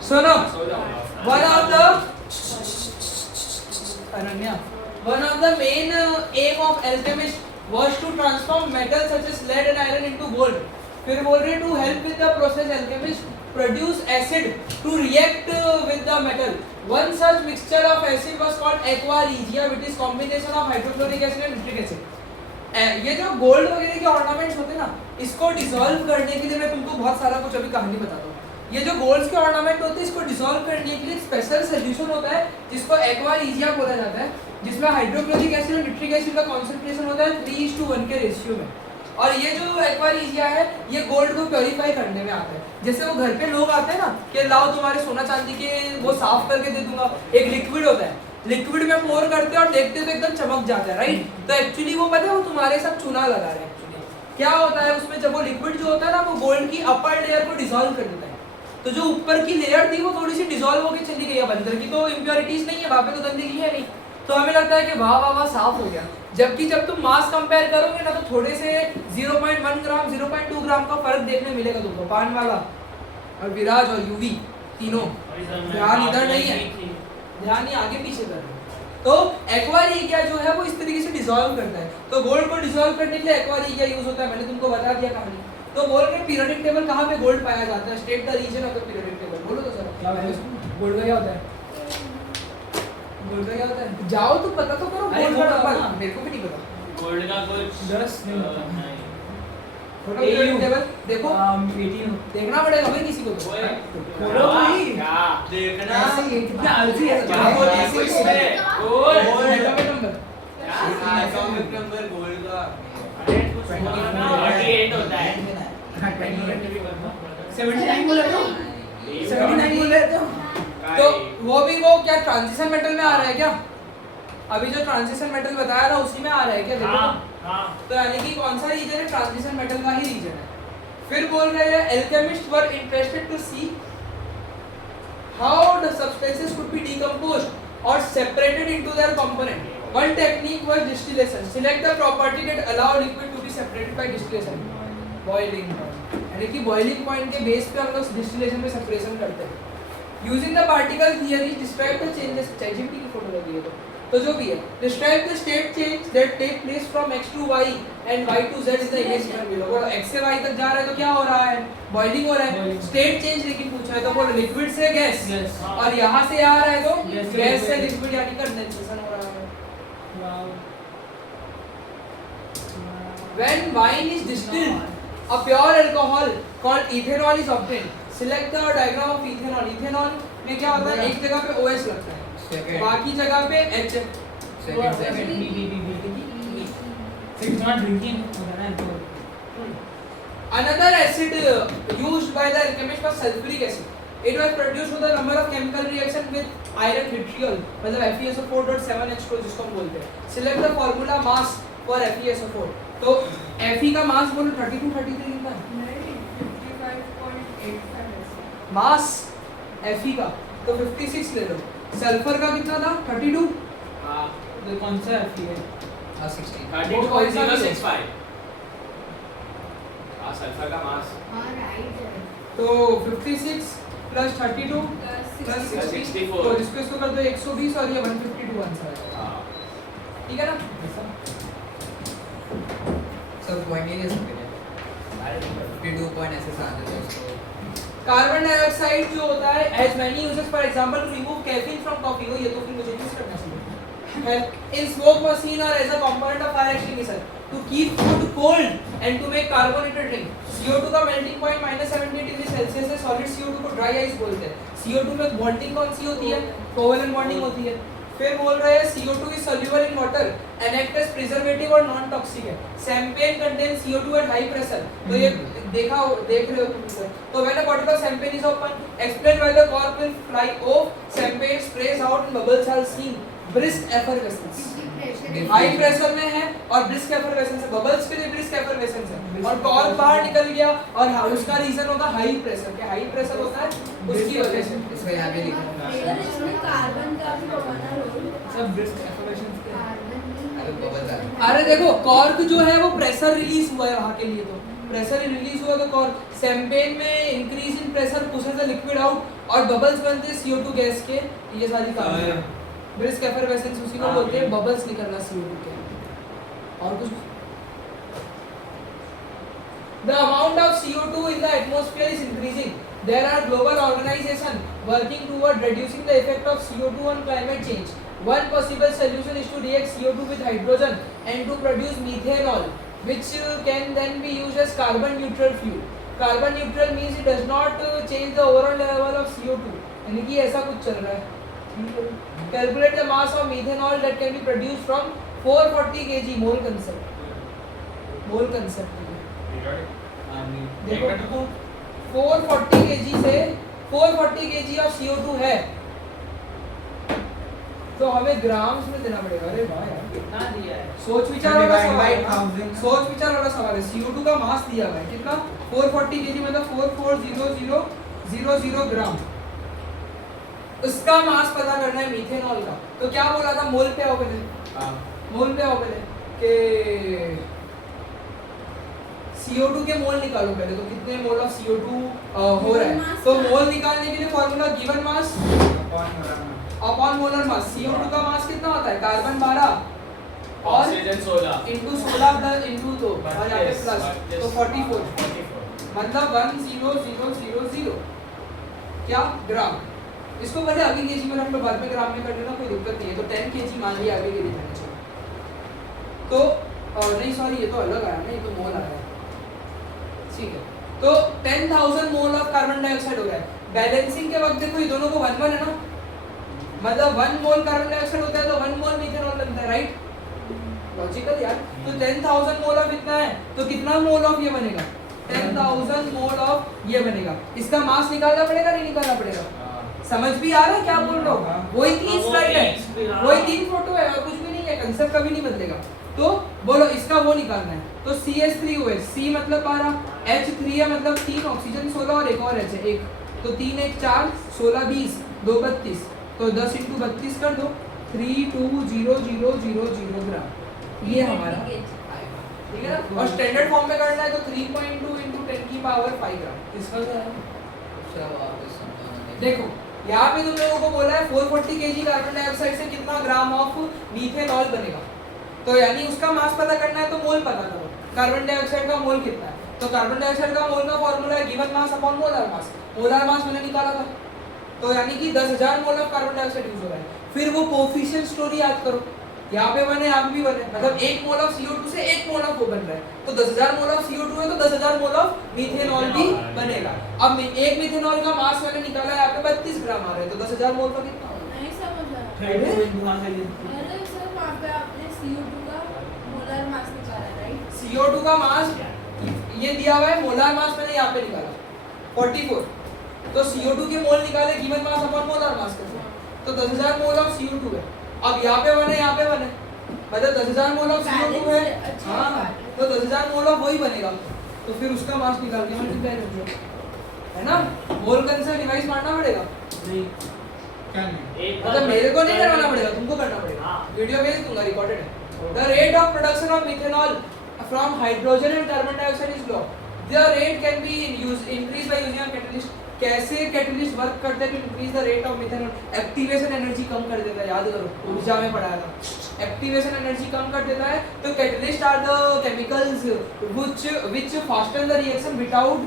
सुनो, one of the main aim of alchemist was to transform metals such as lead and iron into gold. फिर बोल रहे to help with the process alchemist produce acid to react with the metal. One such mixture of acid was called aqua regia, which is combination of hydrochloric acid and nitric acid. ये जो gold वगैरह के ornaments होते हैं ना, इसको dissolve करने के लिए मैं तुमको बहुत सारा कुछ अभी कहानी बताता हूँ. ये जो गोल्ड्स के ऑर्नामेंट होते हैं, इसको डिसॉल्व करने के लिए स्पेशल सोल्यूशन होता है जिसको एक्वा रीजिया बोला जाता है, जिसमें हाइड्रोक्लोरिक एसिड और निट्रिक एसिड का कॉन्सेंट्रेशन होता है 3:1 के रेशियो में. और ये जो एक्वा रीजिया है, ये गोल्ड को प्योरीफाई करने में आता है. जैसे वो घर पे लोग आते हैं ना कि लाओ तुम्हारे सोना चांदी के वो साफ करके दे दूंगा, एक लिक्विड होता है, लिक्विड में पोर करते हैं और देखते तो एकदम चमक जाता है, राइट. तो एक्चुअली वो पता है वो तुम्हारे साथ चूना लगा रहे हैं. एक्चुअली क्या होता है उसमें, जब वो लिक्विड जो होता है ना, वो गोल्ड की अपर लेयर को डिसॉल्व कर देता है. तो जो ऊपर की लेयर थी वो थोड़ी सी डिसॉल्व होकर चली गई. अब अंदर की तो इम्प्योरिटीज नहीं है, वहाँ पे तो गंदगी है नहीं, तो हमें लगता है कि वाह वाह वाह साफ हो गया. जबकि जब तुम मास कंपेयर करोगे ना, तो थोड़े से 0.1 ग्राम 0.2 ग्राम का फर्क देखने मिलेगा तुमको. पान वाला और विराज और यूवी तीनों, ध्यान इधर नहीं है, ध्यान ही आगे पीछे कर रहे. तो एक्वा रीजिया जो है वो इस तरीके से डिसॉल्व करता है. तो गोल्ड को डिसॉल्व करने के लिए एक्वा रीजिया यूज होता है. मैंने तुमको बता दिया कहानी. तो बोल रहे पीरियोडिक टेबल कहाँ पे गोल्ड पाया जाता है, state the reason of the periodic table. बोलो तो सर गोल्ड का क्या होता है, गोल्ड का क्या होता है, जाओ तो पता तो करो. गोल्ड का नंबर मेरे को भी नहीं पता. गोल्ड का कुछ 10 नहीं पता. छोटा पीरियोडिक टेबल देखो 18 देखना पड़ेगा भाई किसी को तो. बोलो भाई क्या देखना, ऐसे कितना आलसी है. क्या बोले इसमें gold atomic number, atomic number gold का 28 होता है. 79 बोला तो 79 बोले तो वो भी वो क्या ट्रांजिशन मेटल में आ रहा है क्या? अभी जो ट्रांजिशन मेटल बताया था उसी में आ रहा है क्या? देखो तो यानी कि कौन सा रीजन है, ट्रांजिशन मेटल का ही रीजन है. फिर बोल रहे हैं alchemist were interested to see how the substances could be decomposed और separated into their component. One technique was distillation. Select the property that allow liquid to be separated by distillation. Boiling point. यानी कि boiling point के base पे हम लोग distillation में separation करते हैं. Using the particle theory, describe the changes. ChatGPT की फोटो लगी है तो जो भी है. Describe the state change that take place from x to y and y to z is the image given below. वो x से y तक जा रहा है तो क्या हो रहा है, boiling हो रहा है. State change लेकिन पूछा है तो बोलो liquid से gas, और यहाँ से आ रहा है तो gas से liquid यानी condensation हो रहा है. When wine is distilled, a pure alcohol called ethanol is obtained. Select the diagram of ethanol. Ethanol में क्या होता है, एक जगह पे OH लगता है, बाकी जगह पे H. Another acid used by the alchemist was sulfuric acid. It was produced with a number of chemical reaction with iron vitriol, मतलब FeSO4.7H2 जिसको हम बोलते हैं. Select the formula mass for FeSO4. तो Fe का मास बोलो 32 33 कितना है? 55.85 मास Fe का, तो 56 ले लो. सल्फर का कितना था 32. हां तो कौन सा Fe है? 16 32.065. हां सल्फर का मास हां राइट है. तो 56 प्लस 32 प्लस 64, तो इसको कर दो 120 और ये 152 आंसर है. हां ठीक है ना. सब पॉइंट ये सकते हैं 52 पॉइंट ऐसे से आते हैं उसको. कार्बन डाइऑक्साइड जो होता है has many uses. For example to remove caffeine from coffee. हो ये तो फिर मुझे यूज करना चाहिए. इन स्मोक मशीन और as a component of fire extinguisher to keep food cold and to make carbonated drink. CO2 का मेल्टिंग पॉइंट -78 डिग्री सेल्सियस है. सॉलिड CO2 को ड्राई आइस बोलते हैं. CO2 में बॉन्डिंग कौन सी होती है, कोवेलेंट बॉन्डिंग होती है. फिर बोल रहे हैं CO2 is soluble in water and act as preservative और non toxic है. Champagne contains CO2 at high pressure. तो ये देख रहे हो तुम. तो when a bottle of champagne is open, explain why the cork will fly off. Champagne sprays out and bubbles are seen. Brisk effervescence. High pressure में है और ब्रिस्क एफरवेसेंस है. बबल्स के लिए ब्रिस्क एफरवेसेंस है और कॉर्क बाहर निकल गया और उसका रीजन होता है हाई प्रेशर. क्या हाई प्रेशर होता है उसकी वजह से. इसको यहाँ पे लिखो. कार्बन का भी होना रोल. सब ब्रिस्क एफरवेसेंस के. कार्बन अरे बबल. अरे देखो कॉर्क जो है वो प्रेशर रिलीज हुआ है वहाँ के लिए. तो प्रेशर रिलीज हुआ तो शैंपेन में increase in pressure pushes the liquid out और बबल्स बनते हैं CO2 गैस के। ये सारी कहानियां ब्रिस्क एफरवेसेंस उसी को बोलते हैं, बबल्स निकलना CO2 के। और कुछ The amount of CO2 in the atmosphere is increasing. There are global organizations working toward reducing the effect of CO2 on climate change. One possible solution is to react CO2 with hydrogen and to produce methanol, which can then be used as carbon neutral fuel. Carbon neutral means it does not change the overall level of CO2. यानी कि ऐसा कुछ चल रहा है। Calculate the mass of methanol that can be produced from 440 kg mole concept. Mole concept. देखो 440 kg से 440 kg of CO2 है तो हमें ग्राम्स में देना पड़ेगा। अरे वाह यार, कितना दिया है? सोच विचार वाला Divide by सवाल है। 1000। सोच विचार वाला सवाल है। CO2 का मास दिया हुआ है कितना? 440 kg मतलब 440000 ग्राम। उसका मास पता करना है मीथेनॉल का। तो क्या बोला था? मोल पे आओ पहले, मोल पे आओ पहले कि CO2 के मोल निकालो पहले। तो कितने मोल ऑफ CO2 हो रहा है? तो मोल निकालने के लिए formula given mass upon molar mass. CO2 का मास कितना होता है? कार्बन 12 और ऑक्सीजन 16 इनटू 16 प्लस इनटू 2 और यहाँ पे प्लस तो 44 मतलब 10000 क्या ग्राम। इसको पहले आगे केजी में रख लो, बाद में ग्राम में कर लेना, कोई दिक्कत नहीं है। तो 10 kg मान लिया आगे के लिए जाना चाहिए। तो नहीं सॉरी, ये तो अलग आया ना, ये तो मोल आया, ठीक है। तो 10,000 मोल ऑफ कार्बन डाइऑक्साइड हो गया है। बैलेंसिंग के वक्त देखो ये दोनों को 1 1 है ना, मतलब 1 मोल कार्बन डाइऑक्साइड होता है तो 1 मोल मीथेनॉल बनता है, राइट? लॉजिकल यार। तो 10,000 मोल ऑफ इतना है तो कितना मोल ऑफ ये बनेगा? 10,000 मोल ऑफ ये बनेगा। इसका मास निकालना पड़ेगा, नहीं निकालना पड़ेगा? समझ भी आ रहा है क्या बोल रहा हूँ? वही 3 स्लाइड है, वही 3 फोटो है और कुछ भी नहीं है, कंसेप्ट कभी नहीं बदलेगा। तो बोलो इसका वो निकालना है तो CH3OH, C मतलब 12, H3 है मतलब 3 ऑक्सीजन 16 और एक और H है 1, तो 3 1 4 16 20 2 32, तो 10 × 32 कर दो 3200000 ग्राम। ये हमारा ठीक है ना। और स्टैंडर्ड फॉर्म में करना है तो 3.2 × 10⁵ ग्राम। इसका क्या है? देखो यहाँ पे तुम लोगों को बोला है 440 kg कार्बन डाइऑक्साइड से कितना ग्राम ऑफ मीथेनॉल बनेगा। तो यानी उसका मास पता करना है तो मोल पता करो, कार्बन डाइऑक्साइड का मोल कितना है। तो कार्बन डाइऑक्साइड का मोल का फॉर्मूला है given mass upon molar mass. Molar mass मैंने निकाला था, तो यानी कि 10,000 mole of carbon dioxide use हो रहा है। फिर वो कोफिशिएंट स्टोरी याद करो, यहाँ पे बने यहाँ भी बने, मतलब 1 मोल ऑफ CO2 से 1 मोल ऑफ वो बन रहा है। तो 10,000 मोल ऑफ CO2 है तो 10,000 मोल ऑफ मीथेनॉल भी बनेगा। अब एक मीथेनॉल का मास मैंने निकाला है, यहाँ पे 32 ग्राम आ रहा है, तो 10,000 मोल का कितना होगा? नहीं समझा। अरे सर वहाँ पे आपने CO2 का मोलर मास निकाला, राइट? CO2 का मास ये दिया हुआ है, मोलर मास मैंने यहाँ पे निकाला 44, तो CO2 के मोल निकाले given mass upon molar mass करके, तो 10,000 मोल ऑफ CO2 है। अब यहाँ पे बने यहाँ पे बने, मतलब 10,000 मोल ऑफ CO2 है, हाँ तो 10,000 मोल ऑफ वही बनेगा। तो फिर उसका मास निकाल के मल्टीप्लाई कर दिया, है ना। मोल कंसेप्ट डिवाइस मारना पड़ेगा, नहीं क्या नहीं? मतलब मेरे को नहीं करवाना पड़ेगा, तुमको करना पड़ेगा। वीडियो भेज दूंगा, रिकॉर्डेड है। The rate of production of methanol from hydrogen and carbon dioxide is low. The rate can be increase by using a catalyst. कैसे कैटलिस्ट वर्क करते हैं to increase the rate of methanol? Activation energy कम कर देता है, याद करो ऊर्जा में पढ़ाया था। एक्टिवेशन एनर्जी कम कर देता है, तो catalyst are the chemicals which fasten the reaction without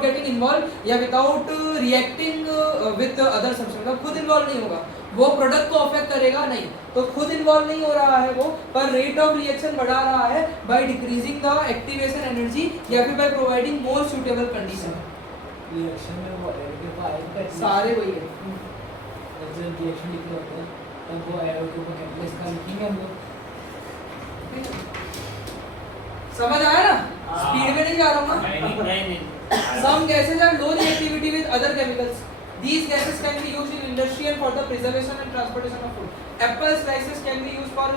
getting involve या without reacting with other substance. मतलब खुद इन्वॉल्व नहीं होगा, वो प्रोडक्ट को अफेक्ट करेगा नहीं, तो खुद इन्वॉल्व नहीं हो रहा है वो, पर रेट ऑफ रिएक्शन बढ़ा रहा है by decreasing the activation energy या फिर by providing more suitable condition. Reaction में वो एरो का आयन सारे वही है। जब रिएक्शन लिखा होता है तब वो एरो के ऊपर कैटलिस्ट का लिखेंगे हम लोग। समझ आया ना? स्पीड में नहीं जा रहा हूँ ना। नहीं Some gases have low reactivity with other chemicals. These gases can be used in industry and for the preservation and transportation of food. Apple slices can be used for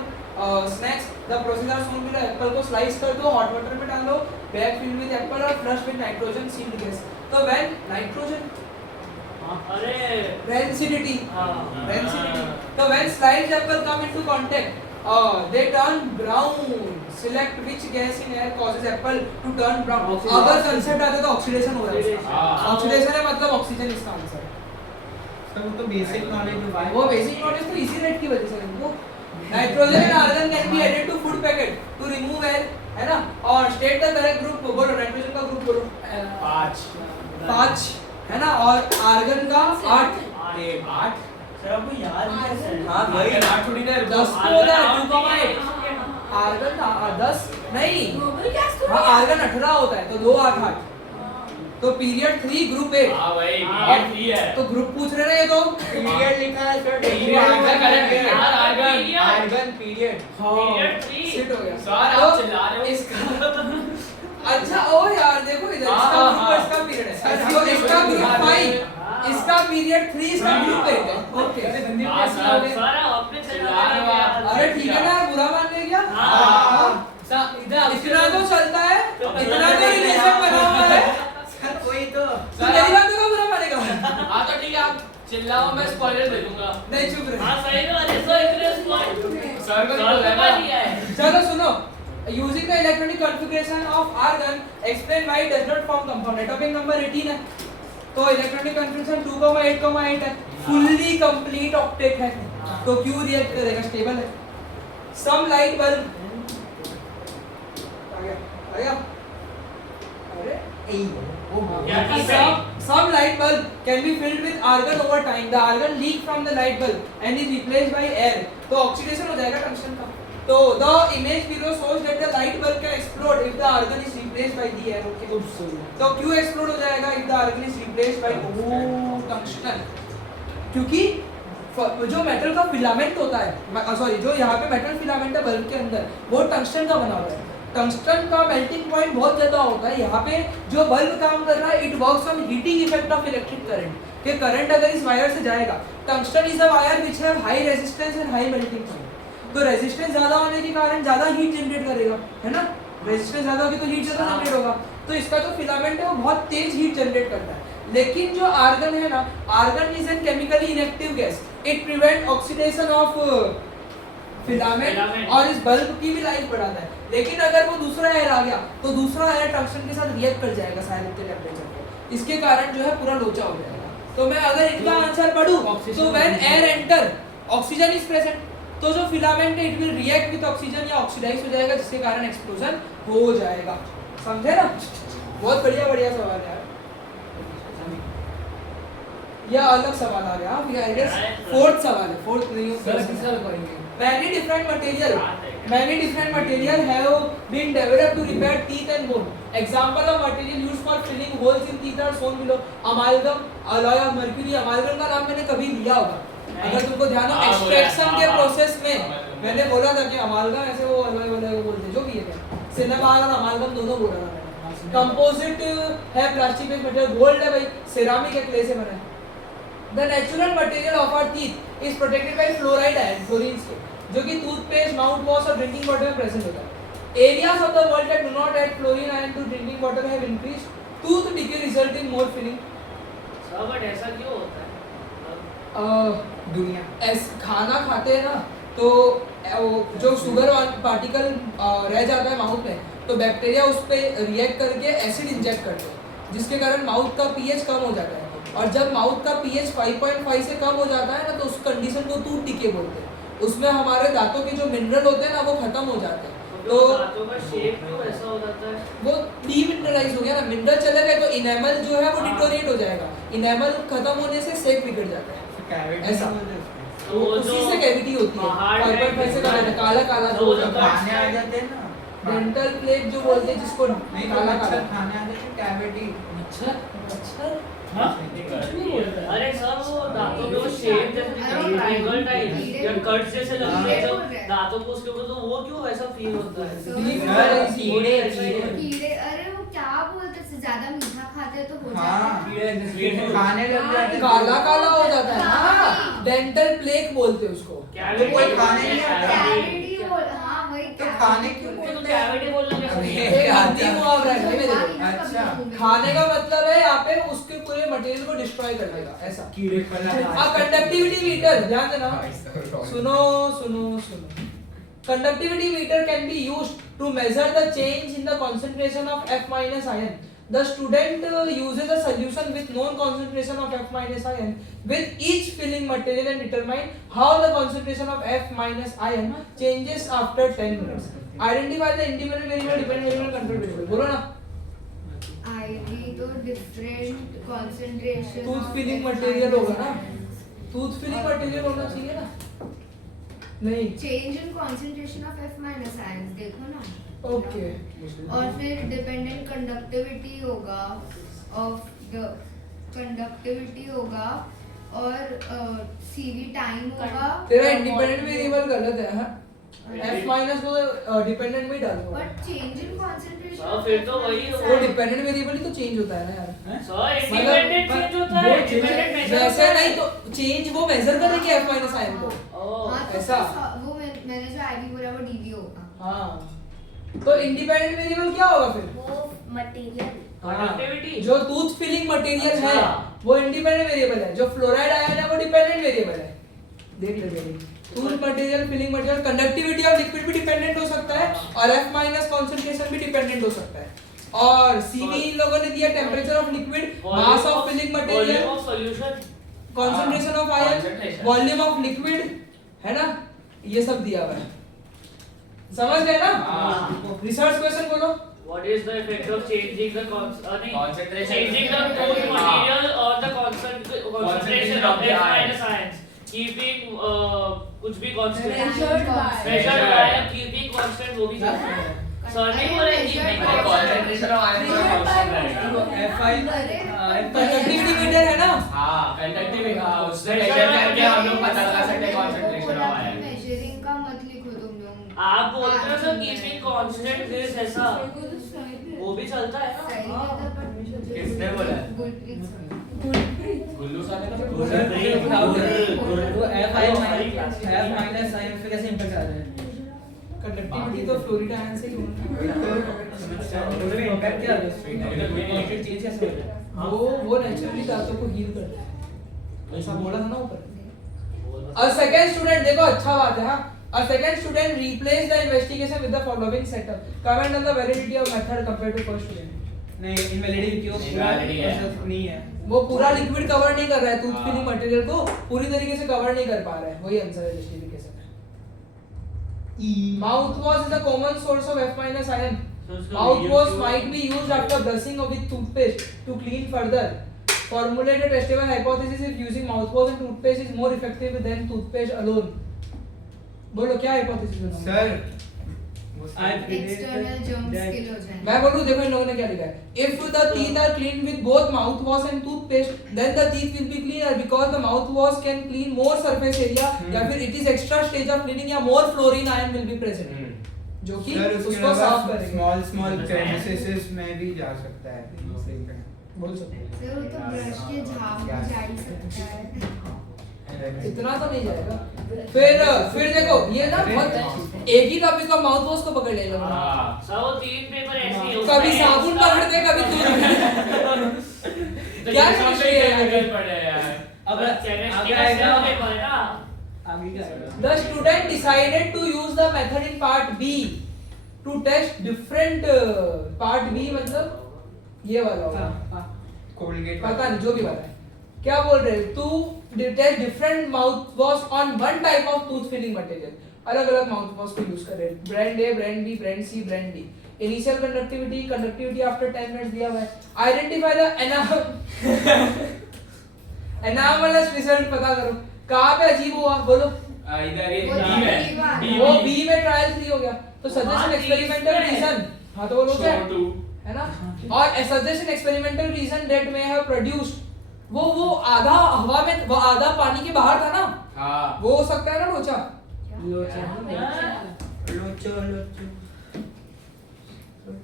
snacks. The process are shown below. Apple को slice कर दो, hot water में डालो, bag filled with apple और flush with nitrogen sealed gas. तो when nitrogen अरे rancidity, तो when sliced apple come into contact they turn brown. Select which gas in air causes apple to turn brown. Oxidation. अगर concept आता तो oxidation हो रहा है उसका। हाँ। ऑक्सीडेशन है मतलब ऑक्सीजन इसका आंसर है। सर वो तो बेसिक नॉलेज वो बेसिक नॉलेज तो इजी रेट की वजह से वो nitrogen and argon can be added to food packet to remove air, है ना। और स्टेट द करेक्ट ग्रुप बोलो, नाइट्रोजन का ग्रुप बोलो। 5 है ना, और आर्गन का 8। 8 सर आपको याद नहीं है सर? हाँ भाई 8 थोड़ी ना 10 को होता है 2,8। आर्गन का 10 नहीं, ग्लोबल गैस तो हाँ आर्गन 18 होता है तो 2 8 8। तो पीरियड 3 ग्रुप 8। हाँ भाई पीरियड 3 है तो ग्रुप पूछ रहे हैं ये तो पीरियड लिखा है सर पीरियड का करेक्ट है यार argon argon period period 3 shit हो गया। सर तो आप चिल्ला रहे हो इसका अच्छा ओ यार देखो इधर इसका हाँ, ग्रुप हाँ। इसका पीरियड है, सर, तो हम इसका देखो, ग्रुप हाँ, 5, इसका पीरियड 3, इसका ग्रुप 8 है। ओके हाँ, सर, अरे ठीक है ना, बुरा मान ले क्या? हाँ। इतना तो चलता है, इतना तो रिलेशन बना हुआ है। सर कोई तो तो मेरी बात को बुरा मानेगा? हाँ तो ठीक है आप चिल्लाओ मैं स्पॉइलर दे दूंगा नहीं चुप रहे। सर को तो लगा चलो सुनो, using the electronic configuration of argon explain why it does not form compound। atomic number 18 है, तो electronic configuration 2,8,8 है, fully complete octet है, तो क्यों रिएक्ट करेगा, स्टेबल है। some light bulb आ गया अरे some light bulb can be filled with argon over time। the argon leak from the light bulb and is replaced by air। तो oxidation हो जाएगा टंगस्टन का। तो the image below shows that the light bulb can explode if the argon is replaced by the air। okay तो क्यों explode हो जाएगा if the argon is replaced by tungsten? क्योंकि जो मेटल का फिलामेंट होता है, सॉरी जो यहाँ पे मेटल फिलामेंट है बल्ब के अंदर, वो टंगस्टन का बना हुआ है। टंगस्टन का मेल्टिंग पॉइंट बहुत ज्यादा होता है। यहाँ पे जो बल्ब काम कर रहा है, it works on heating effect of electric current. कि करंट अगर इस वायर से जाएगा, tungsten is a wire which have high resistance and high melting point. तो रेजिस्टेंस ज्यादा होने के कारण ज्यादा हीट जनरेट करेगा, है ना। रेजिस्टेंस ज्यादा होगी तो हीट ज्यादा जनरेट होगा। तो इसका जो फिलामेंट है वो बहुत तेज हीट जनरेट करता है। लेकिन जो आर्गन है ना, argon is an chemically inactive gas. It prevent oxidation of filament और इस बल्ब की भी लाइफ बढ़ाता है। लेकिन अगर वो दूसरा एयर आ गया तो दूसरा एयर टंगस्टन के साथ रिएक्ट कर जाएगा साइलेंट के टेंपरेचर पे। इसके कारण जो है पूरा लोचा हो जाएगा। तो मैं अगर इनका आंसर पढूं तो when air enter oxygen is present, तो जो फिलामेंट है it will react with oxygen या ऑक्सीडाइज हो जाएगा, जिसके कारण एक्सप्लोजन हो जाएगा। समझे ना? बहुत बढ़िया बढ़िया सवाल है यार। यह अलग सवाल आ गया। आई गेस फोर्थ सवाल है, फोर्थ नहीं हो सर किस तरह करेंगे? Many different material have been developed to repair teeth and bone। Example of material used for filling holes in teeth are shown below। Amalgam, alloy of mercury। amalgam का नाम मैंने कभी लिया होगा, अगर तुमको ध्यान हो। एक्सट्रैक्शन के प्रोसेस में मैंने बोला था कि अमालगम ऐसे वो अलॉय वाले को बोलते हैं, जो भी है सिनेमा और अमालगम दोनों बोला था मैंने। कंपोजिट है प्लास्टिक बेस्ड मटेरियल, गोल्ड है भाई, सिरामिक है, क्ले से बना है। The natural material of our teeth is protected by fluoride ion, fluorine से, जो कि टूथपेस्ट, माउथ वॉश और ड्रिंकिंग वाटर में प्रेजेंट होता है। Areas of the world that do not add fluorine ion to drinking water have increased tooth decay result in more filling। But ऐसा क्यों होता है? दुनिया खाना खाते हैं ना, तो जो शुगर पार्टिकल रह जाता है माउथ में, तो बैक्टीरिया उस पर रिएक्ट करके एसिड इंजेक्ट करते हैं, जिसके कारण माउथ का पीएच कम हो जाता है। और जब माउथ का पीएच 5.5 से कम हो जाता है ना, तो उस कंडीशन को टूथ डिके बोलते हैं। उसमें हमारे दांतों के जो मिनरल होते हैं ना, वो खत्म हो जाते हैं। तो दांतों का शेप क्यों ऐसा हो जाता है? वो डीमिनरलाइज हो गया ना, मिनरल चले गए तो इनेमल जो है वो डिटोरिएट हो जाएगा। इनेमल खत्म होने से शेप बिगड़ जाता है, ऐसा। तो उसी से कैविटी होती है। 5.5 से कम काला काला जो खाने आ जाते हैं ना, डेंटल प्लेक जो बोलते हैं, जिसको नहीं काला तो काला खाने आ जाते हैं कैविटी। अच्छा अरे सर वो दांतों में वो शेप जैसे ट्रायंगल टाइप या कट जैसे लगता है जब दांतों को उसके ऊपर, तो वो क्यों वैसा फील होता है? कीड़े, अरे वो क्या बोलते हैं, ज्यादा मीठा खाते हैं तो हो जाता हाँ है। खाने लग जाते हैं, काला काला हो जाता है ना, डेंटल प्लेक बोलते हैं उसको। तो कोई खाने नहीं आता। कैविटी हाँ वही तो खाने क्यों तो बोलते हैं? कैविटी बोलना कैसे? एक हिंदी मुहावरा है भाई मेरे को। अच्छा। खाने का मतलब है यहाँ पे उसके पूरे मटेरियल को डिस्ट्रॉय कर देगा, ऐसा। कीड़े फैला कंडक्टिविटी मीटर, ध्यान देना। सुनो सुनो सुनो, conductivity meter can be used to measure the change in the concentration of F minus ion. The student uses a solution with known concentration of F minus ion with each filling material and determine how the concentration of F minus ion changes after 10 minutes. Identify the independent variable, dependent variable, control variable. बोलो ना. Ivy तो different concentration Tooth filling material होगा ना. Tooth filling material होना चाहिए ना. नहीं. Change in concentration of F minus ions देखो ना. Okay. और फिर डिपेंडेंट कंडक्टिविटी होगा ऑफ द कंडक्टिविटी होगा और सीवी टाइम होगा. तेरा इंडिपेंडेंट वेरिएबल गलत है. हाँ. F माइनस को डिपेंडेंट में डालो. बट चेंज इन कंसंट्रेशन हाँ, फिर तो वही वो डिपेंडेंट वेरिएबल ही तो चेंज होता है ना यार. सर इंडिपेंडेंट चेंज होता है, इंडिपेंडेंट मेजर वैसे नहीं तो चेंज वो मेजर करेगी F माइनस आयन को. हाँ तो ऐसा. वो मैंने जो आईवी बोला वो डीवी होगा. हाँ. तो इंडिपेंडेंट वेरिएबल क्या होगा फिर? वो मटेरियल कंडक्टिविटी जो टूथ फिलिंग मटेरियल है अच्छा. वो इंडिपेंडेंट वेरिएबल है. जो फ्लोराइड आयन है वो डिपेंडेंट वेरिएबल है. देख ले देख. Tooth material, filling material, conductivity of liquid भी डिपेंडेंट हो सकता है और F माइनस कंसंट्रेशन भी डिपेंडेंट हो सकता है. और CV इन लोगों ने दिया temperature of liquid, mass of filling material, volume of solution, concentration of ion, concentration. Volume of liquid, है ना. ये सब दिया हुआ है. समझ गए ना. हाँ. रिसर्च क्वेश्चन बोलो. What is the effect of changing the Concentration. changing the tooth material or the concentration of F minus ions, keeping कुछ भी constant, Measured by. measured by keeping constant वो भी चलता है. सर ने बोला keeping Concentration of ion का constant रहेगा. कंडक्टिविटी मीटर है ना. हाँ, conductivity, हाँ, उससे measure करके हम लोग पता लगा सकते हैं concentration of ion. मेजरिंग का मत लिखो तुम लोग. आप बोलते हो सर keeping constant this ऐसा वो भी चलता है ना. सही है तो पर किसने बोला? गुलप्रीत गुल्लू सर ने तो तो बोला. F माइनस साइन पे कैसे इम्पैक्ट आ रहा है? कंडक्टिविटी तो फ्लोरिड आयन से ही होना है. इम्पैक्ट क्या आ रहा है? इलेक्ट्रिक चेंज कैसे हो रहा है? वो नेचुरली दांतों को हील करता है. ऐसा बोला था ना ऊपर. A second student, देखो अच्छा बात है. हाँ. A second student replaced the investigation with the following setup. Comment on the validity of method compared to first student. नहीं, इनवैलिडिटी क्यों? Invalidity है. नहीं है. वो पूरा लिक्विड कवर नहीं कर रहा है. टूथ हाँ. फिलिंग मटेरियल को पूरी तरीके से कवर नहीं कर पा रहा है. वही आंसर है जस्टिफिकेशन है. Mouthwash is a common source of F minus ion. Mouthwash might be used after brushing with toothpaste to clean further. Formulate a testable hypothesis if using mouthwash and toothpaste is more effective than toothpaste alone. बोलो क्या hypothesis बनाओ? Sir external germs किल हो जाएंगे. मैं बोलूं देखो इन लोगों ने क्या लिखा है. If the teeth are cleaned with both mouthwash and toothpaste, then the teeth will be cleaner because the mouthwash can clean more surface area या फिर it is extra stage of cleaning या more fluorine ion will be present. जो कि sir उसके उसको साफ अलावा करेगा. स्मॉल क्रेविसेस में भी जा सकता है. बोल सकते हैं. सर वो तो ब्रश के झाग में जा ही सकता है. इतना तो नहीं जाएगा. फिर देखो ये ना बहुत एक ही टॉपिक का माउथ वॉश को पकड़ ले लो. हाँ. सर वो 3 पेपर ऐसे ही कभी साबुन पकड़ते कभी दूध. क्या chemistry है ये? पड़े यार. अब केमिस्ट्री आगे का आएगा. सेम पेपर है ना. आगे क्या आएगा? The student decided to use the method in part B to test different part B मतलब ये वाला होगा. कोलगेट पता नहीं जो भी वाला है. क्या बोल रहे हैं? To test different mouthwash on one type of tooth filling material. अलग अलग mouthwash को यूज कर रहे हैं. Brand A, Brand B, Brand C, Brand D. Initial conductivity after 10 minutes दिया हुआ है. Identify the anomalous result पता करो. कहाँ पे अजीब हुआ बोलो. इधर ये वो B है. D वाला. B वो B. बी में ट्रायल 3 हो गया. तो सजेशन एक्सपेरिमेंटल रीजन. हाँ तो बोलो क्या Show to. है ना. और सजेशन एक्सपेरिमेंटल रीजन दैट में हैव प्रोड्यूस्ड वो आधा हवा में वो आधा पानी के बाहर था ना. हाँ. वो हो सकता है ना लोचा.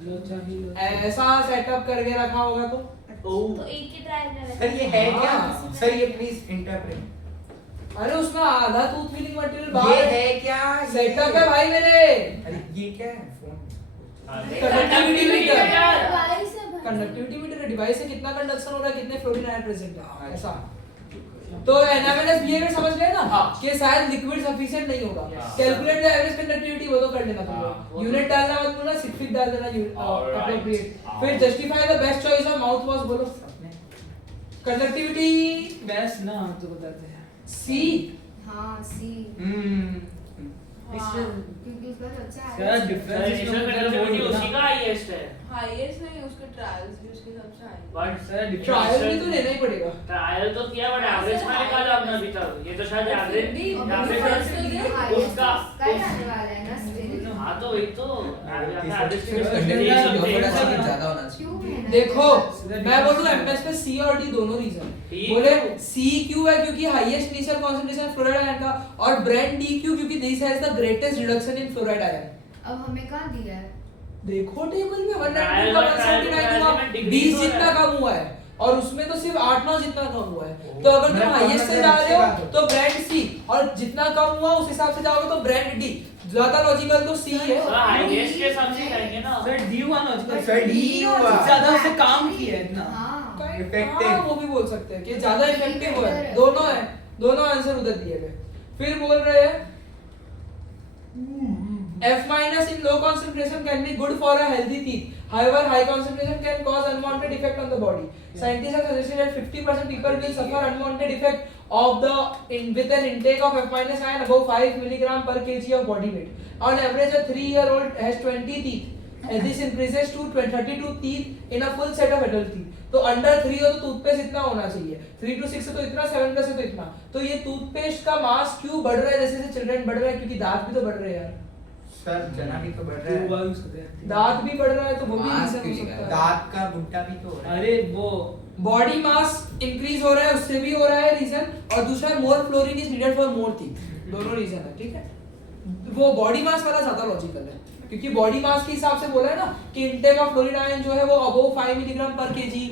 लोचा ही ऐसा सेटअप करके रखा होगा तो. तो एक ही ट्रायल में सर ये है क्या? हाँ. सर ये प्लीज इंटरप्रेट. अरे उसमें आधा टूथ फिलिंग मटेरियल ये बाहर है क्या? सेटअप है भाई मेरे. अरे ये क्या है? फोन. Conductivity metre. डिवाइस है भाई. कंडक्टिविटी मीटर डिवाइस से कितना कंडक्शन हो रहा है कितने फ्लोरीन आयन प्रेजेंट है ऐसा. तो NMNS बिहेवियर समझ गए ना हाँ। कि शायद लिक्विड सफिशिएंट नहीं होगा हाँ। कैलकुलेट द एवरेज कंडक्टिविटी वो तो कर लेना हाँ, वो तुम तो- यूनिट डालना मत बोलना सिग्फिक डाल देना Alright. अप्रोप्रिएट हाँ। फिर justify the best choice of mouth wash बोलो कंडक्टिविटी बेस्ट ना तो बताते हैं सी हाँ सी इससे क्योंकि उसका सबसे क्या highest- डिफरेंस इनिशियल कंडक्टिविटी उसी का हाईएस्ट है highest नहीं उसके ट्रायल्स भी उसके सबसे high बट सर ट्रायल भी तो लेना ही पड़ेगा ट्रायल तो किया बट एवरेज में निकाला हमने अभी तक ये तो शायद एवरेज Highest उसका का ही आने वाला है ना still। हाँ तो वही तो एवरेज कंडक्टिविटी ज्यादा होना चाहिए क्यों है ना? देखो मैं बोलूं एमएस में सी और डी दोनों रीजन D बोले सी क्यों है क्योंकि highest initial concentration fluoride ion का और ब्रांड डी क्यों क्योंकि this has the greatest reduction in fluoride ion अब हमें कहाँ दिया है देखो टेबल में 190 Trial का में 179 हुआ में degree 20 हो जितना रहा है। कम हुआ है और उसमें तो सिर्फ 8-9 जितना कम हुआ है तो अगर तुम हाईएस्ट से जा रहे हो तो ब्रांड सी और जितना कम हुआ उस हिसाब से जाओगे तो ब्रांड डी ज्यादा लॉजिकल तो सी है सर हाईएस्ट के हिसाब से करेंगे ना सर डी हुआ ना सर, D हुआ। ज्यादा उसने काम किया है इतना हाँ Effective. हाँ, वो भी बोल सकते हैं कि ज्यादा इफेक्टिव हुआ है दोनों है दोनों आंसर उधर दिए गए फिर बोल रहे हैं F minus in low concentration can be good for a healthy teeth. However, high concentration can cause unwanted effect on the body. Scientists have suggested that 50% people will suffer unwanted effect of with an intake of F minus ion above 5 milligram per kg of body weight. On average, a 3-year-old has 20 teeth. And this increases to 32 teeth in a full set of adult teeth. तो under 3 हो तो toothpaste इतना होना चाहिए 3 to 6 तो इतना 7 plus है तो इतना तो ये टूथपेस्ट का मास क्यों बढ़ रहा है जैसे जैसे चिल्ड्रन बढ़ रहे हैं क्योंकि दांत भी तो बढ़ रहे हैं यार सर जना भी तो बढ़ जो रहा हुआ है यूज करते हैं दांत भी बढ़ रहा है तो वो भी मांस reason हो क्यों सकता है दांत का गुट्टा भी तो हो रहा है अरे वो बॉडी मास इंक्रीज हो रहा है उससे भी हो रहा है रीजन और दूसरा more fluorine is needed for more teeth दोनों रीजन है ठीक है वो बॉडी मास वाला ज्यादा लॉजिकल है क्योंकि बॉडी मास के हिसाब से बोला है ना कि इंटेक ऑफ फ्लोरीन आयन जो है वो अबव 5 मिलीग्राम पर केजी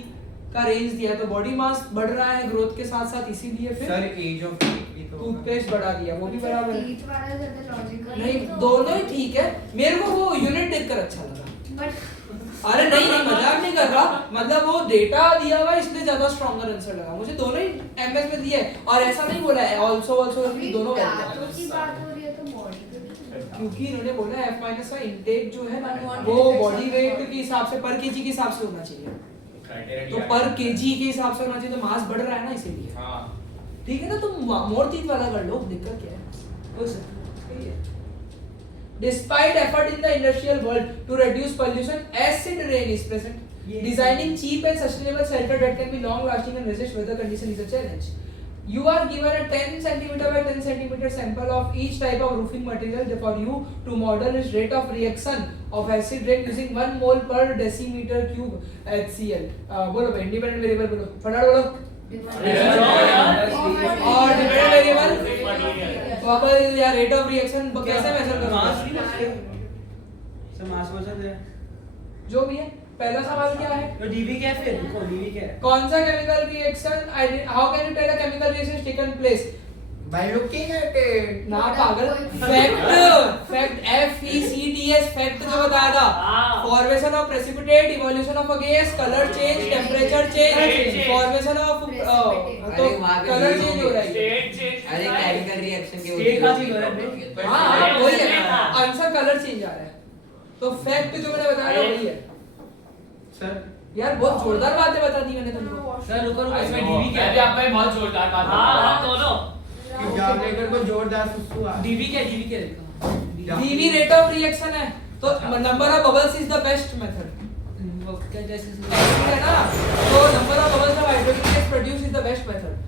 का रेंज दिया है तो बॉडी मास बढ़ रहा है ग्रोथ के साथ साथ इसीलिए फिर सर एज ऑफ भी तो होगा। टूथपेस्ट बढ़ा दिया वो भी बराबर है टीथ वाला ज्यादा लॉजिकल नहीं दोनों ही ठीक है मेरे को वो यूनिट देखकर अच्छा लगा बट अरे नहीं नहीं मजाक नहीं कर रहा मतलब वो डेटा दिया हुआ है, इसलिए ज्यादा स्ट्रॉन्गर आंसर लगा मुझे दोनों ही एमएस में दिए है और ऐसा नहीं बोला है आल्सो अभी दोनों दांतों की बात हो रही है तो बॉडी पे भी क्योंकि इन्होंने बोला F माइनस का इंटेक जो है ना Unwanted वो effects body on weight the के हिसाब से पर केजी के हिसाब से होना चाहिए Criteria तो दिया पर है। केजी के हिसाब से होना चाहिए तो मास बढ़ रहा है ना इसीलिए हाँ ठीक है ना तुम मोर तीन वाला कर लो दिक्कत क्या है हो सकता है Despite effort in the industrial world to reduce pollution, acid rain is present. Designing cheap and sustainable shelter that can be long lasting and resist weather condition is a challenge. You are given a 10 cm by 10 cm sample of each type of roofing material for you to model its rate of reaction of acid rain using 1 mole per decimeter cube HCl. बोलो भाई independent variable बोलो फटाफट बोलो और dependent variable bubble या rate of reaction कैसे major मास करोगे भी सर मास बचा दे जो भी है पहला सवाल क्या है तो डीवी क्या है फिर देखो डीवी क्या है कौन सा chemical reaction how can you tell a chemical reaction is taken place By looking at it. ना पागल फैक्ट FECTS फैक्ट जो बताया था हाँ। Formation of precipitate evolution of a gas colour change temperature change Change. Formation of Precipitate. तो अरे वहाँ पे कलर zero चेंज हो रहा है स्टेट चेंज अरे केमिकल रिएक्शन के State का चीज हो रहा है। हाँ वही है हाँ। आंसर कलर चेंज आ रहा है तो फैक्ट जो मैंने बताया था वही है सर यार बहुत जोरदार बातें बता दी मैंने तुमको सर रुको रुको I इसमें know, डीवी क्या मैं भी है आप पे बहुत जोरदार बात हाँ कर रहा हाँ हूँ। दोनों कि जावड़ेकर को जोरदार सुसु आ डीवी क्या है देखो डीवी रेट ऑफ रिएक्शन है तो number of bubbles is the best method वो क्या जैसे है ना तो number of bubbles of hydrogen gas produce is the best method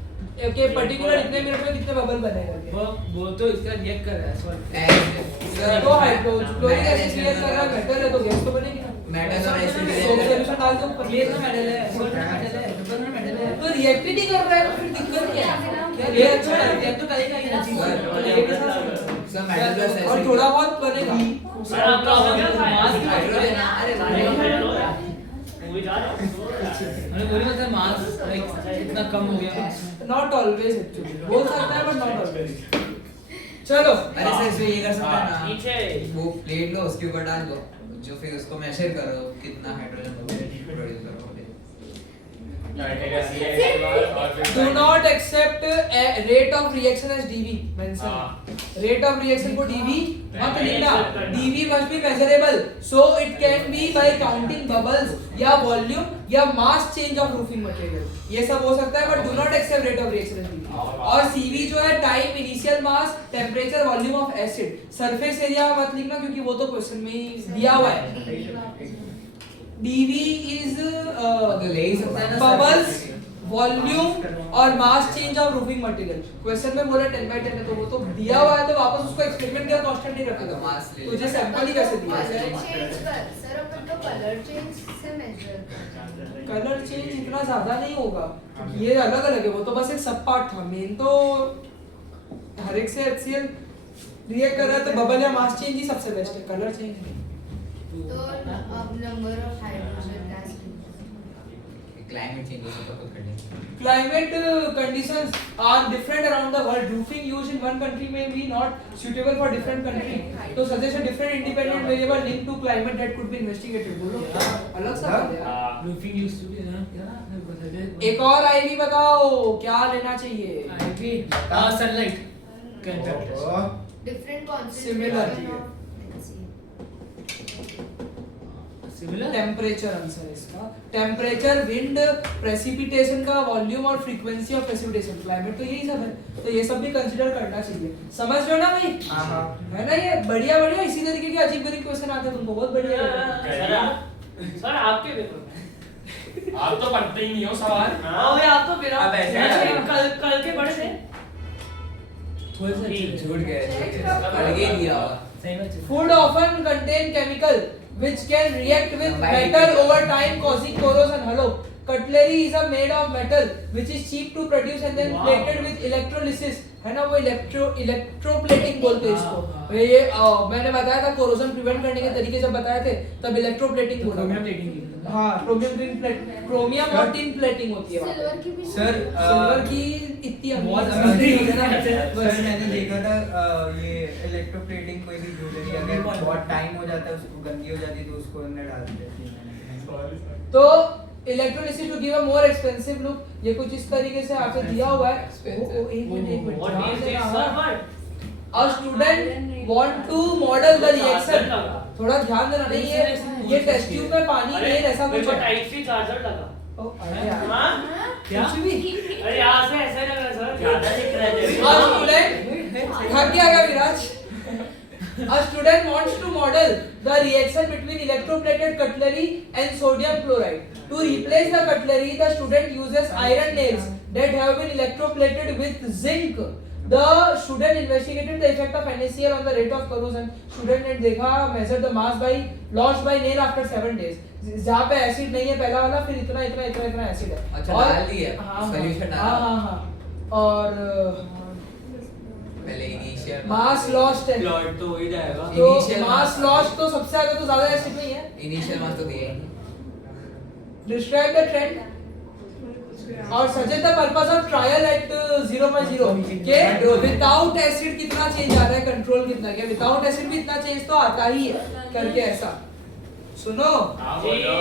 कि पर्टिकुलर इतने मिनट में कितने बबल बनेगा वो तो इसका रिएक्ट कर रहा है सॉरी तो हाइड्रोक्लोरिक एसिड रिएक्ट कर रहा है मेटल है तो गैस तो बनेगी ना मेटल और एसिड सॉल्यूशन डाल दो क्लियर ना मेटल है सॉल्ट मेटल है डबल में मेटल है तो रिएक्ट ही नहीं कर रहा है तो फिर दिक्कत क्या है यार ये अच्छा है रिएक्ट तो करेगा ये चीज सर मेटल प्लस और एसिड थोड़ा बहुत बनेगा सर आपका हो गया मास की हाइड्रोजन अरे सारे का फाइनल हो गया मूवी जा रहे हो मैंने बोली मतलब मास लाइक इतना कम हो गया नॉट ऑलवेज एक्चुअली बोल सकता है बट नॉट ऑलवेज चलो अरे सर इसमें ये कर सकते हैं ना नीचे वो प्लेट लो उसके ऊपर डाल दो जो फिर उसको मेजर करो कितना हाइड्रोजन प्रोड्यूस करोगे क्राइटेरिया सी है इसके बाद और फिर Do not accept rate of reaction as dV. Mention. हाँ। Rate of reaction को dV मत नहीं लिखना. accept करना। dV must be measurable. So it can be by counting bubbles या volume या mass change of roofing material. ये सब हो सकता है but do not accept rate of reaction as dV. और CV जो है time, initial mass, temperature, volume of acid. Surface area मत लिखना क्योंकि वो तो क्वेश्चन में ही दिया हुआ है. dV is तो ले ही सकता है ना bubbles, वॉल्यूम और mass change of roofing material. Question में बोला 10/10 है तो वो तो दिया हुआ है तो वापस उसको एक्सपेरिमेंट का कांस्टेंट नहीं रखेगा. मास ले तुझे सैंपल ही कैसे दिया कलर है? चेंज कर सर अपन तो कलर चेंज से मेजर कलर चेंज इतना ज्यादा नहीं होगा क्योंकि ये अलग अलग है. वो तो बस एक सब पार्ट था. मेन तो हर एक से HCl रिएक्ट कर रहा है तो बबल या मास चेंज ही सबसे बेस्ट है. कलर चेंज नहीं. तो अब number of hydrogen gas climate change हो सकता है करने. Climate conditions are different around the world. Roofing used in one country may be not suitable for different country. So suggest a different independent variable linked to climate that could be investigated. बोलो अलग सा बात है यार. हाँ Roofing used to be ना क्या ना बता एक और आईवी बताओ क्या लेना चाहिए. IV sunlight can different Similar. Concentration of similar temperature answer इसका. टेम्परेचर, विंड, प्रेसिपिटेशन का वॉल्यूम और फ्रीक्वेंसी ऑफ प्रेसिपिटेशन. क्लाइमेट तो यही सब है तो ये सब भी कंसीडर करना चाहिए. समझ रहे हो ना भाई? हाँ हाँ है ना ये बढ़िया बढ़िया. इसी तरीके के अजीब गरीब क्वेश्चन आते हैं तुमको. बहुत बढ़िया लगा. सर आपके पेपर आप तो पढ़ते ही नहीं हो सवाल. हाँ भाई आप तो फिर अब ऐसे है। कल के पढ़े थे. थोड़ा सा झूठ गए अलग ही दिया होगा. सही में Food often contain chemical which can react with Why? metal over time causing corrosion. Hello. Cutlery is a made of metal which is cheap to produce and then Wow. plated with electrolysis. है ना वो electroplating बोलते हैं इसको. हाँ. ये मैंने बताया था कोरोजन प्रिवेंट करने के तरीके जब बताए थे तब इलेक्ट्रोप्लेटिंग बोला. chromium plating की हाँ क्रोमियम और टिन प्लेटिंग होती है वहाँ पे. सिल्वर की भी सर सिल्वर की इतनी बहुत अमीर है ना. सर मैंने देखा था ये इलेक्ट्रोप्लेटिंग कोई भी ज्वेलरी अगर बहुत टाइम हो जाता है उसको गंदी हो जाती है तो उसको अंदर डाल देते हैं. तो electrolysis to give a more expensive look. ये कुछ इस तरीके से आपसे दिया हुआ है. एक मिनट What ध्यान is देना this हाँ. sir word? A student want to model the reaction. थोड़ा ध्यान देना. नहीं ये टेस्ट ट्यूब में पानी नहीं ऐसा कुछ है. टाइप सी चार्जर लगा. ओ, अरे यार. हाँ? क्या? कुछ भी. अरे यहाँ से ऐसे लग रहा है सर. ज्यादा दिख रहा है A student थक गया क्या विराज? A student wants to model the reaction between electroplated cutlery and sodium chloride. To replace the cutlery, the student uses iron nails that have been electroplated with zinc. The student investigated the effect of NaCl on the rate of corrosion. Student ने देखा, measured the mass by lost by nail after 7 days. जहाँ पे acid नहीं है पहला वाला फिर इतना इतना इतना इतना एसिड है. अच्छा, और- डाल दिया? हाँ, Solution डाला? हाँ हाँ हाँ. और पहले इनिशियल मास लॉस्ट है. प्लॉट तो हो ही जाएगा. तो Initial मास mass- लॉस्ट तो सबसे आगे तो ज्यादा एसिड में ही है. इनिशियल मास तो दिया ही नहीं. डिस्क्राइब द ट्रेंड और suggest the purpose of trial at 0.0 के विदाउट एसिड कितना चेंज आ रहा है, कंट्रोल कितना है. विदाउट एसिड भी इतना चेंज तो आता ही है करके ऐसा. सुनो हाँ बोलो.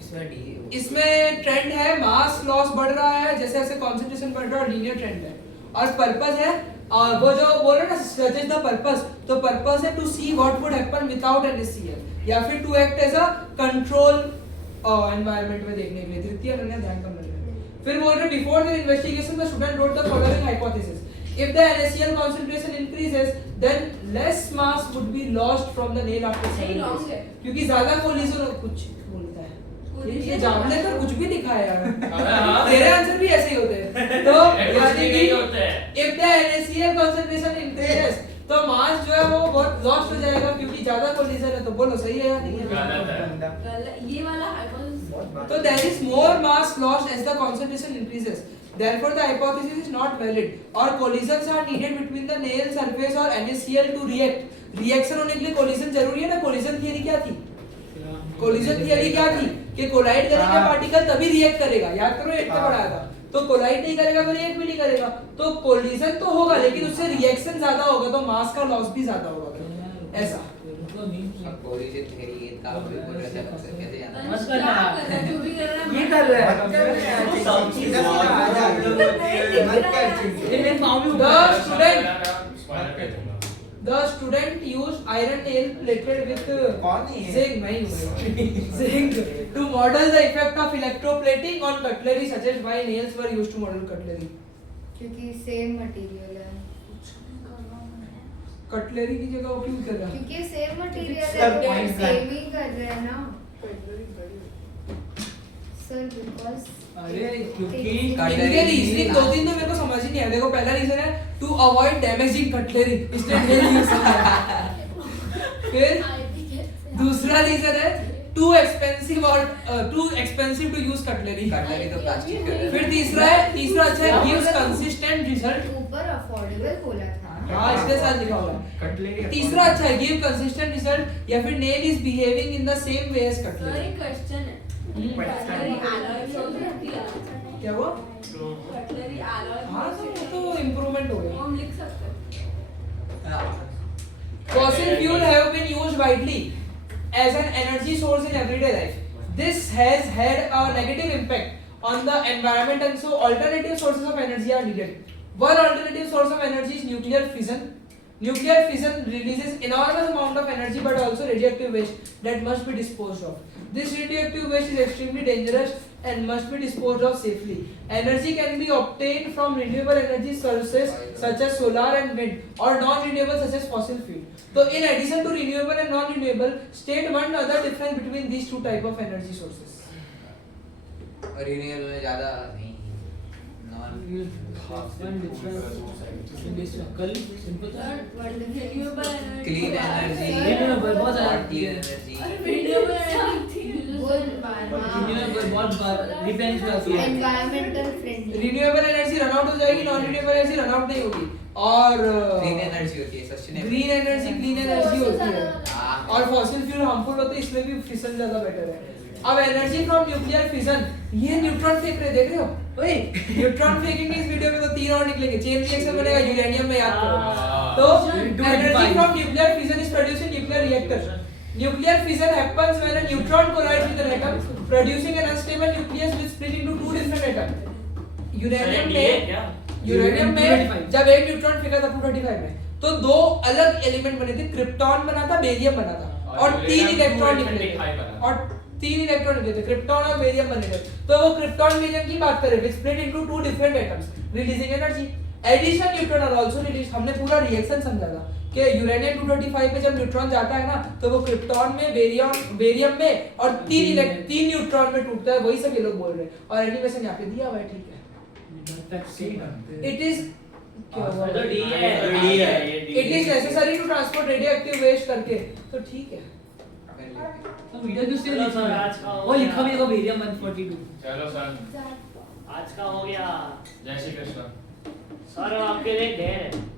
इसमें डी इसमें ट्रेंड है मास लॉस बढ़ रहा है जैसे जैसे कंसंट्रेशन बढ़ रहा है और लीनियर ट्रेंड है. और पर्पस है और वो जो बोल रहे हैं ना सजेस्ट द पर्पस, तो पर्पस है to see what would happen without NaCl या फिर to act as a control environment में देखने के लिए. तृतीय अन्य ध्यान कम रखना. फिर बोल रहे before the investigation the student wrote the following hypothesis. If the NaCl concentration increases, then less mass would be lost from the nail after 7 नहीं, wrong days. है. क्योंकि ज्यादा कोलिजन कुछ बोलता है. ये जामले कर कुछ भी दिखाया यार. हाँ. तेरे आंसर भी ऐसे ही होते हैं. तो कुछ यानी भी कि नहीं होते हैं. if the NaCl concentration increases, तो मास जो है वो बहुत लॉस्ट हो जाएगा क्योंकि ज्यादा कोलिजन है. तो बोलो सही है या नहीं है? गलत है. बंदा ये वाला hypothesis So there is more mass lost as the concentration increases. Therefore, the hypothesis is not valid. Or collisions are needed between the nail surface or NaCl to react. Reaction होने के लिए collision जरूरी है ना. collision theory क्या थी? collision theory क्या थी? कि collide करेंगे particle तभी react करेगा. याद करो 8 में पढ़ाया था. तो collide नहीं करेगा तो react भी नहीं करेगा. तो collision तो होगा लेकिन उससे reaction ज्यादा होगा तो mass का loss भी ज्यादा होगा. ऐसा. तो नहीं अब बोरी से तेरी ईद का भी बोल रहा था सर कैसे जाना मत कर रहा है। जो भी कर रहा है ये कर रहा है। मत कर रहे हैं, सीधा सीधा आ जा, मत कर चिंता। ये मेरे पाँव भी The ऊपर student The student used iron nail plated with कौन है ये? zinc, मैं ही हूँ zinc to model the effect of electroplating on cutlery, such as why nails were used to model cutlery. क्योंकि सेम मटेरियल है कटलरी की जगह वो क्यों कर रहा है? क्योंकि सेम मटेरियल है Sir, तो point सेम ही कर रहे हैं ना सर बिकॉज अरे क्योंकि इनके रीजनिंग दो तीन तो मेरे को समझ ही नहीं आया। देखो पहला रीजन है टू अवॉइड डैमेजिंग कटलरी, इसलिए नेल यूज किया। फिर दूसरा रीजन है to expensive to use cutlery. Cutlery तो प्लास्टिक का है। फिर तीसरा अच्छा है गिव्स कंसिस्टेंट रिजल्ट। ऊपर अफोर्डेबल बोला था हाँ इसके साथ लिखा हुआ है। कटलरी तीसरा अच्छा है गिव कंसिस्टेंट रिजल्ट, या फिर nail is behaving in the same way as sir cutlery. एक क्वेश्चन है कटलरी alloy से होती है क्या हुआ? कटलरी alloy हाँ तो इम्प्रूवमेंट हो वो गया। हम लिख सकते हैं Fossil fuel have been used widely as an energy source in everyday life. This has had a negative impact on the environment, and so alternative sources of energy are needed. One alternative source of energy is nuclear fission. Nuclear fission releases enormous amount of energy but also radioactive waste that must be disposed of. This radioactive waste is extremely dangerous and must be disposed of safely. Energy can be obtained from renewable energy sources such as solar and wind, or non-renewable such as fossil fuel. So in addition to renewable and non-renewable, state one other difference between these two type of energy sources. और renewable में ज्यादा नहीं non one difference in this कल simple था renewable energy clean energy Renewable बहुत ज्यादा और clean energy renewable energy वो रिन्यूएबल बहुत रिप्लेनिश होती है। Environmental friendly Renewable energy run out हो जाएगी, non-renewable energy run out नहीं होगी। और क्लीन एनर्जी होती है sustainable green energy clean energy होती है। हाँ और फॉसिल फ्यूल हार्मफुल होते हैं, इसमें भी फिशन ज्यादा बेटर है। अब एनर्जी फ्रॉम न्यूक्लियर फिशन, ये न्यूट्रॉन फेंक रहे देख रहे हो? ओए न्यूट्रॉन फेंकेंगे इस वीडियो में तो 3 और निकलेंगे, चेन रिएक्शन बनेगा यूरेनियम में, याद करो। तो energy from nuclear fission is produced in nuclear reactor. Nuclear fission happens when a neutron collides with an atom, producing an unstable nucleus which split into two different atoms. Uranium में जब एक neutron फेंका था 235 में, तो दो अलग element बने थे, क्रिप्टॉन बना था, बेरियम बना था, और 3 इलेक्ट्रॉन निकले थे, और 3 इलेक्ट्रॉन निकले थे, क्रिप्टॉन और बेरियम बने थे। तो वो क्रिप्टॉन बेरियम की बात करें, which split into two different atoms, releasing energy. Additional neutron are also released. हमने पूरा रिएक्शन समझा था कि यूरेनियम 235 पे जब न्यूट्रॉन जाता है ना, तो वो क्रिप्टॉन में, बेरियम में, और 3 न्यूट्रॉन में टूटता है। वही सब ये लोग बोल रहे हैं, और एनिमेशन यहाँ पे दिया हुआ है, ठीक है। इट इज तो डी है it is necessary to transport radioactive waste करके, तो ठीक है। तो वीडियो क्यों से चलो सर, आज का हो वो लिखा भी गया। देखो बेरियम 142। चलो सर आज का हो गया जय श्री कृष्ण सर, आपके लिए ढेर है।